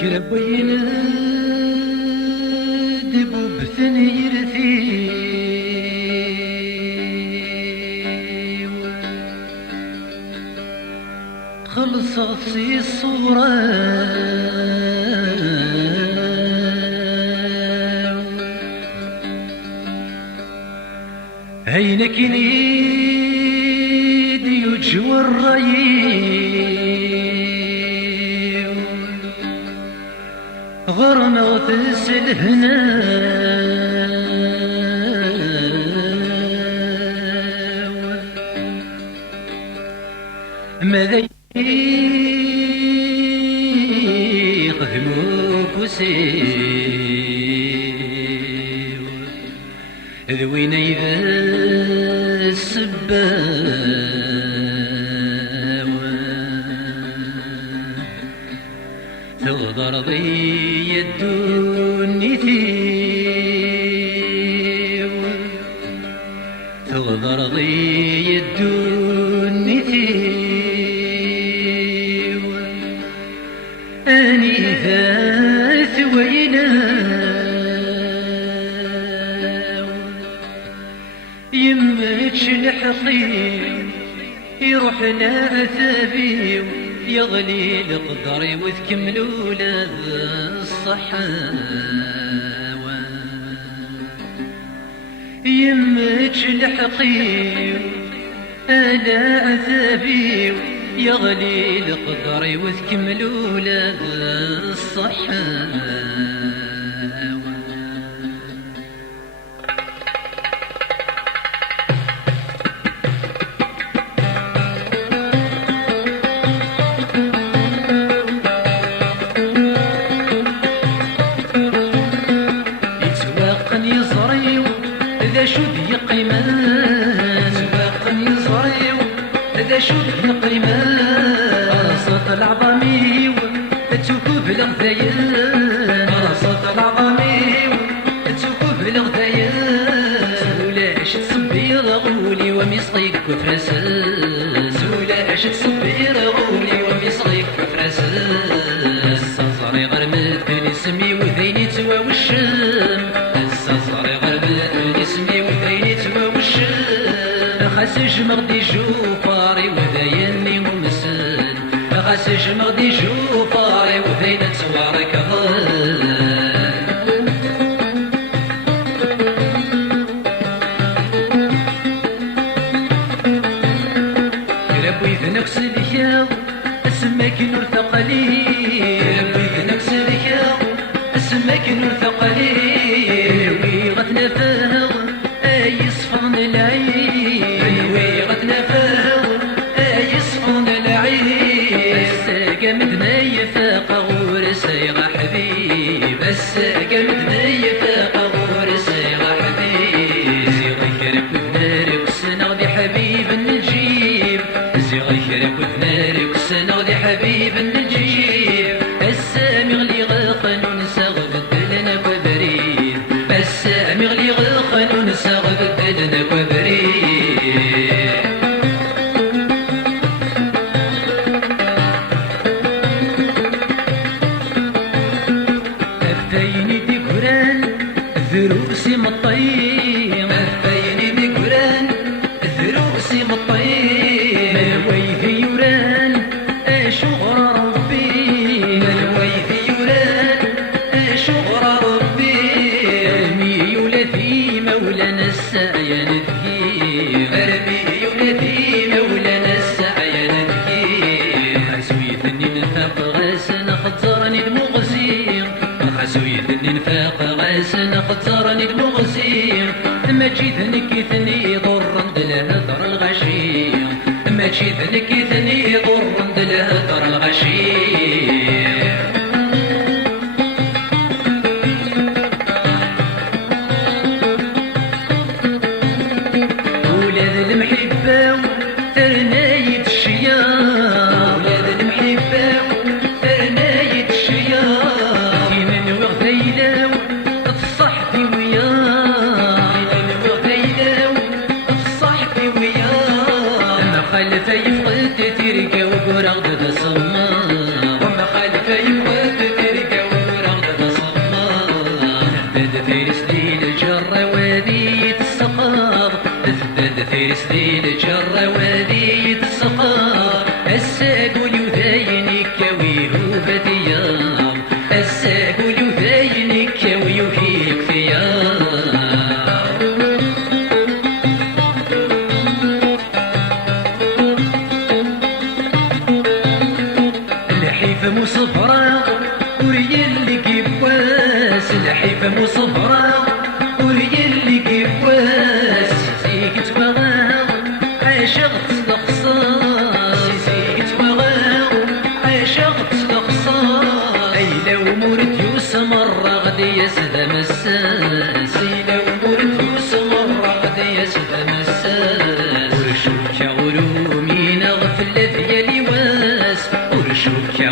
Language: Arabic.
كربين دبو بثني رثي خلصت في الصورة عينك نيد يجوى الريم غرمت السلهنا ماذا يخدموك وسيو ذوين إذا السباوة تغدر ضي الدنيا ثيو تغدر ضي الدنيا ثيو أني ثاث يمتش الحقيم يروحنا أثابي يغلي القدر وتكملوا له الصحاوة يمتش الحقيم أنا أثابي يغلي القدر وتكملوا له الصحاوة شد يقيمان سباق يصريو ذا شد يقيمان رصة العظمي تشوف الغثيان رصة العظمي تشوف الغثيان ولاش تصبي رغولي ومصيك وفرسان ولاش تصبي رغولي ومصيك وفرسان الصغري غرمت بين اسمي وذيني توا والشام الصغري غرمت اسمي وذيني توا والشام خاس جمغدي جوفاري وذيني ومسان خاس جمغدي جوفاري وذيني توارك ربي ذنك سليا اسمك نور ثقلي ربي ذنك سليا اسمك نور ثقلي وي غتنفاها اي صفن العين وي غتنفاها اي صفن العين الساقة مدنا يفاق غور سيغ حبيب الساقة مدنا يفاق غور سيغ حبيب زيغ يرك ودنارك سنغدي حبيب النجيب زيغ يرك ودنارك سنغدي حبيب النجيب السامي غلي غاقن ونساغ بدلنا كبريد السامي غلي غاقن ونساغ بدلنا كبريد أفايني دي قران ذروسي مطيم أفايني دي قران ذروسي مطيم الويث يوران شغر ربي الويث يوران شغر ربي ارمي يولثي مولانا السعي نذكي ارمي يولثي مولانا السعي نذكي حسويتني نفاق غاسن خطرني المغزي حسويتني نفاق غاسن خطرني المغزي ما جيت نكيثني ضر الهدر الغشي ما جيت نكيثني ضر الهدر الغشي ولاد المحبة ترنايد الشياط ولاد المحبة ترنايد الشياط كيما نوغ تصحبي وياه كيما نوغ تصحبي وياه ما خلف يفقد تركا وقرغد تصمم وما خلف يفقد تركا الساقول يذاين كاويه بديا الساقول يذاين كاويه فيا الحيفة مصفرة وريالي كيفاس الحيفة مصفرة وريالي كيفاس سيك تبغى عاشقت الخصاص سيك تبغى عاشقت الخصاص اي لو مرت يوس مرة غدي يسد مساس اي لو مرت يوس مرة غدي يسد مساس ورشوك يا غرومي نغفل ديالي واس ورشوك يا